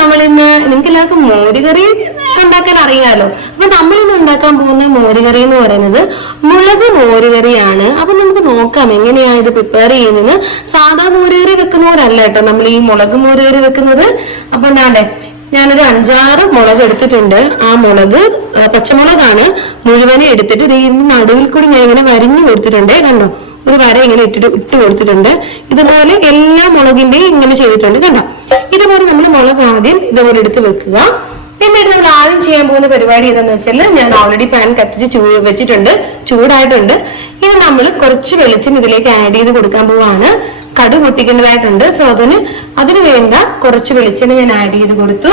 നമ്മളിന്ന് നിങ്ങൾക്ക് എല്ലാവർക്കും മോരുകറി ഉണ്ടാക്കാൻ അറിയാലോ. അപ്പൊ നമ്മളിന്ന് ഉണ്ടാക്കാൻ പോകുന്ന മോരുകറി എന്ന് പറയുന്നത് മുളക് മോരുകറിയാണ്. അപ്പൊ നമുക്ക് നോക്കാം എങ്ങനെയാണ് ഇത് പ്രിപ്പയർ ചെയ്യുന്നത്. സാധാ മോരുകറി വെക്കുന്നവരല്ല കേട്ടോ നമ്മൾ ഈ മുളക് മോരുകറി വെക്കുന്നത്. അപ്പൊ എന്താണ്ടേ ഞാനൊരു 5-6 മുളക് എടുത്തിട്ടുണ്ട്. ആ മുളക് പച്ചമുളകാണ് മുഴുവനെ എടുത്തിട്ട് ഇതിന്റെ നടുവിൽ കൂടി ഞാൻ ഇങ്ങനെ വരിഞ്ഞു കൊടുത്തിട്ടുണ്ട്. കണ്ടോ, ഒരു വര ഇങ്ങനെ ഇട്ട് കൊടുത്തിട്ടുണ്ട്. ഇതുപോലെ എല്ലാ മുളകിന്റെയും ഇങ്ങനെ ചെയ്തിട്ടുണ്ട്. കണ്ടോ, ഇതുപോലെ നമ്മൾ മുളക് ആദ്യം ഇതുപോലെ എടുത്ത് വെക്കുക. എന്നിട്ട് നമ്മൾ ആദ്യം ചെയ്യാൻ പോകുന്ന പരിപാടി ഏതാന്ന് വെച്ചാൽ ഞാൻ ഓൾറെഡി പാൻ കത്തിച്ച് വെച്ചിട്ടുണ്ട്, ചൂടായിട്ടുണ്ട്. ഇനി നമ്മൾ കുറച്ച് വെളിച്ചെണ്ണ ഇതിലേക്ക് ആഡ് ചെയ്ത് കൊടുക്കാൻ പോവാണ്. കടു പൊട്ടിക്കേണ്ടതായിട്ടുണ്ട്. സോ അതിന് വേണ്ട കുറച്ച് വെളിച്ചെണ്ണ ഞാൻ ആഡ് ചെയ്ത് കൊടുത്തു.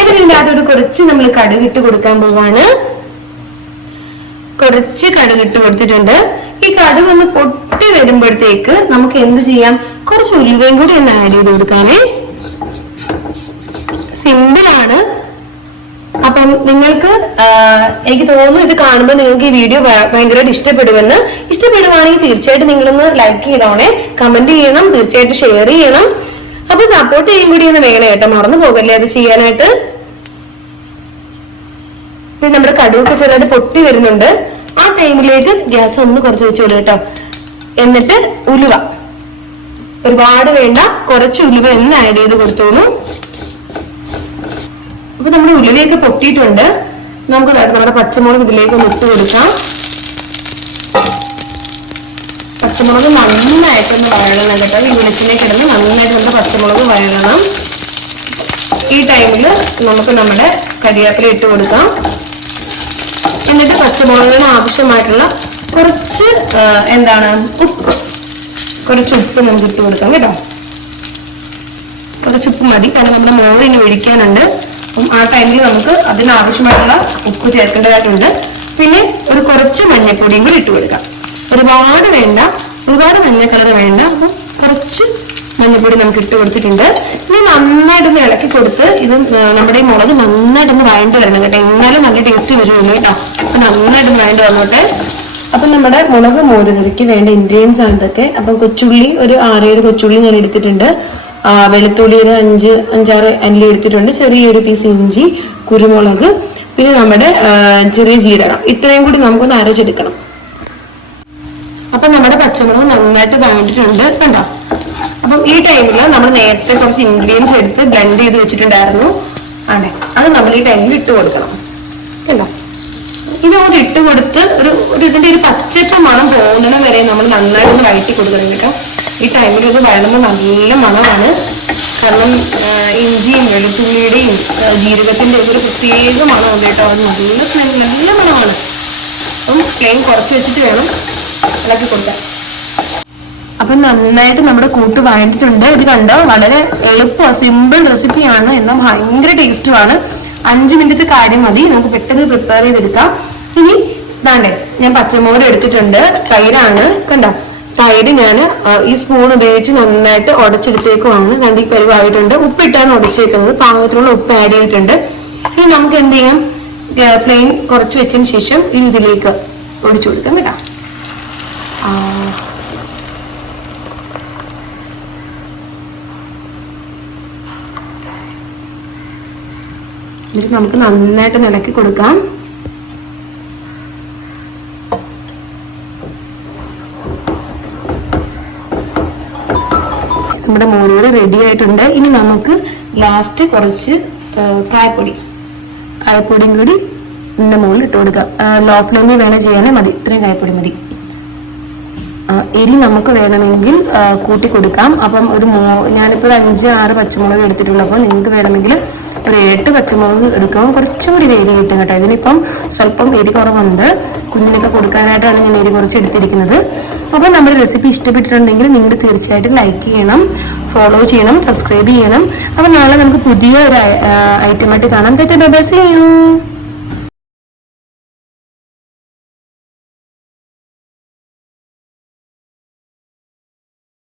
ഇതിന്റെ അതോട് കുറച്ച് നമ്മൾ കടുകിട്ട് കൊടുക്കാൻ പോവാണ്. കുറച്ച് കടുകിട്ട് കൊടുത്തിട്ടുണ്ട്. ഈ കടുക് ഒന്ന് പൊട്ടി വരുമ്പോഴത്തേക്ക് നമുക്ക് എന്ത് ചെയ്യാം, കുറച്ച് ഉലുവയും കൂടി ഒന്ന് ആഡ് ചെയ്ത് കൊടുക്കാമേ. സിമ്പിൾ ആണ്. അപ്പം നിങ്ങൾക്ക് എനിക്ക് തോന്നുന്നു ഇത് കാണുമ്പോൾ നിങ്ങൾക്ക് ഈ വീഡിയോ ഭയങ്കരമായിട്ട് ഇഷ്ടപ്പെടുമെന്ന്. ഇഷ്ടപ്പെടുവാണെങ്കിൽ തീർച്ചയായിട്ടും നിങ്ങളൊന്ന് ലൈക്ക് ചെയ്തോണേ, കമന്റ് ചെയ്യണം, തീർച്ചയായിട്ടും ഷെയർ ചെയ്യണം. അപ്പൊ സപ്പോർട്ട് ചെയ്യും കൂടി ഒന്ന് വേണം കേട്ടോ, മറന്നു പോകല്ലേ അത് ചെയ്യാനായിട്ട്. നമ്മുടെ കടുവൊക്കെ ചെറുതായിട്ട് പൊട്ടി വരുന്നുണ്ട്. ആ ടൈമിലേക്ക് ഗ്യാസ് ഒന്ന് കുറച്ച് വെച്ചോളൂ കേട്ടോ. എന്നിട്ട് ഉലുവ ഒരുപാട് വേണ്ട, കുറച്ച് ഉലുവ എന്ന് ആഡ് ചെയ്ത് കൊടുത്തോളൂ. അപ്പൊ നമ്മുടെ ഉലുവയൊക്കെ പൊട്ടിയിട്ടുണ്ട്. നമുക്ക് നമ്മുടെ പച്ചമുളക് ഇതിലേക്ക് ഒന്ന് ഇട്ട് കൊടുക്കാം. പച്ചമുളക് നന്നായിട്ടൊന്ന് വഴങ്ങണം കേട്ടോ. ഈ വെളിച്ചെണ്ണയ്ക്ക് ഇടുമ്പോൾ നന്നായിട്ട് നമ്മുടെ പച്ചമുളക് വഴങ്ങണം. ഈ ടൈമിൽ നമുക്ക് നമ്മുടെ കരിവേപ്പില ഇട്ട് കൊടുക്കാം. എന്നിട്ട് പച്ചമുളകിന് ആവശ്യമായിട്ടുള്ള കുറച്ച് കുറച്ച് ഉപ്പ് നമുക്ക് ഇട്ട് കൊടുക്കാം കേട്ടോ. കുറച്ച് ഉപ്പ് മതി, കാരണം നമ്മുടെ മോരിന് ഒഴിക്കാനുണ്ട്. അപ്പം ആ ടൈമിൽ നമുക്ക് അതിനാവശ്യമായിട്ടുള്ള ഉപ്പ് ചേർക്കേണ്ടതായിട്ടുണ്ട്. പിന്നെ ഒരു കുറച്ച് മഞ്ഞൾപ്പൊടിയും കൂടി ഇട്ട് കൊടുക്കാം. ഒരുപാട് വേണ്ട, ഒരുപാട് മഞ്ഞ കളർ വേണ്ട. അപ്പം കുറച്ച് മഞ്ഞൾപ്പൊടി നമുക്ക് ഇട്ട് കൊടുത്തിട്ടുണ്ട്. ഇനി നന്നായിട്ടൊന്ന് ഇളക്കി കൊടുത്ത് ഇത് നമ്മുടെ ഈ മുളക് നന്നായിട്ടൊന്ന് വഴണ്ട് വരണം കേട്ടോ. എന്നാലും നല്ല ടേസ്റ്റ് വരുള്ളൂ കേട്ടോ. അപ്പൊ നന്നായിട്ട് വഴണ്ട് വന്നോട്ടെ. അപ്പൊ നമ്മുടെ മുളക് മോരുകറിക്ക് വേണ്ട ഇൻഗ്രീഡിയൻസ് ആണ് ഇതൊക്കെ. അപ്പം കൊച്ചുള്ളി ഒരു 6-7 കൊച്ചുള്ളി ഞാൻ എടുത്തിട്ടുണ്ട്. വെളുത്തുള്ളി ഒരു 5-6 അല്ലി എടുത്തിട്ടുണ്ട്. ചെറിയൊരു പീസ് ഇഞ്ചി, കുരുമുളക്, പിന്നെ നമ്മുടെ ചെറിയ ജീരകം. ഇത്രയും കൂടി നമുക്കൊന്ന് അരച്ചെടുക്കണം. അപ്പൊ നമ്മുടെ പച്ചമുളക് നന്നായിട്ട് വഴണ്ടിട്ടുണ്ട് കണ്ടോ. അപ്പം ഈ ടൈമിൽ നമ്മൾ നേരത്തെ കുറച്ച് ഇൻഗ്രീഡിയൻസ് എടുത്ത് ബ്ലെൻഡ് ചെയ്ത് വെച്ചിട്ടുണ്ടായിരുന്നു. അതെ, അത് നമ്മൾ ഈ ടൈമിൽ ഇട്ട് കൊടുക്കണം കണ്ടോ. ഇതോട് ഇട്ട് കൊടുത്ത് ഒരു ഇതിന്റെ ഒരു പച്ചപ്പ് മണം പോകുന്നത് വരെ നമ്മൾ നന്നായിട്ട് വഴറ്റി കൊടുക്കണം കേട്ടോ. ഈ ടൈമിൽ ഇത് വഴങ്ങുമ്പോൾ നല്ല മണമാണ്. കാരണം ഇഞ്ചിയും വെളുത്തുള്ളിയുടെയും ജീരകത്തിന്റെ ഒരു പ്രത്യേക മണമുണ്ട് കേട്ടോ. നല്ല മണമാണ്. അപ്പം ഫ്ലെയിം കുറച്ച് വെച്ചിട്ട് വേണം ഇളക്കി കൊടുക്കാൻ. അപ്പൊ നന്നായിട്ട് നമ്മുടെ കൂട്ട് വഴറ്റിട്ടുണ്ട്. ഇത് കണ്ടോ, വളരെ എളുപ്പമാണ്, സിമ്പിൾ റെസിപ്പിയാണ്, എന്നാൽ ഭയങ്കര ടേസ്റ്റുമാണ്. 5 മിനിറ്റ് കാര്യം മതി, നമുക്ക് പെട്ടെന്ന് പ്രിപ്പയർ ചെയ്തെടുക്കാം. ഇനി ഇതാണ്ടേ ഞാൻ പച്ചമോര് എടുത്തിട്ടുണ്ട്. തൈരാണ് കണ്ടോ. തൈര് ഞാൻ ഈ സ്പൂൺ ഉപയോഗിച്ച് നന്നായിട്ട് ഉടച്ചെടുത്തേക്കുവാണ്. കണ്ട് ഈ പരിവായിട്ടുണ്ട്. ഉപ്പിട്ടാണ് ഉടച്ചേക്കുന്നത്. പാകത്തിനുള്ള ഉപ്പ് ആഡ് ചെയ്തിട്ടുണ്ട്. ഇനി നമുക്ക് എന്ത് ചെയ്യാം, ഫ്ലെയിം കുറച്ച് വെച്ചതിന് ശേഷം ഇതിലേക്ക് ഒടിച്ചു കൊടുക്കാം കേട്ടോ. ഇത് നമുക്ക് നന്നായിട്ട് ഇളക്കി കൊടുക്കാം. നമ്മുടെ മോരുകറി റെഡി ആയിട്ടുണ്ട്. ഇനി നമുക്ക് ലാസ്റ്റ് കുറച്ച് കായപ്പൊടിയും കൂടി ഇതിന്റെ മുകളിൽ ഇട്ട് കൊടുക്കാം. ലോ ഫ്ലെയിമിൽ വേണം ചെയ്യാനേ മതി, ഇത്രയും കായപ്പൊടി മതി. എരി നമുക്ക് വേണമെങ്കിൽ കൂട്ടി കൊടുക്കാം. അപ്പം ഞാനിപ്പോൾ 5-6 പച്ചമുളക് എടുത്തിട്ടുണ്ട്. അപ്പോൾ നിങ്ങൾക്ക് വേണമെങ്കിൽ ഒരു 8 പച്ചമുളക് എടുക്കാം. കുറച്ചും കൂടി എരി കിട്ടും കേട്ടോ. ഇതിനിപ്പം സ്വല്പം എരി കുറവുണ്ട്. കുഞ്ഞിനൊക്കെ കൊടുക്കാനായിട്ടാണ് ഞാൻ എരി കുറച്ച് എടുത്തിരിക്കുന്നത്. അപ്പോൾ നമ്മുടെ റെസിപ്പി ഇഷ്ടപ്പെട്ടിട്ടുണ്ടെങ്കിൽ നിങ്ങൾ തീർച്ചയായിട്ടും ലൈക്ക് ചെയ്യണം, ഫോളോ ചെയ്യണം, സബ്സ്ക്രൈബ് ചെയ്യണം. അപ്പോൾ നാളെ നമുക്ക് പുതിയ ഒരു ഐറ്റമായിട്ട് കാണാം. Bye bye, see U.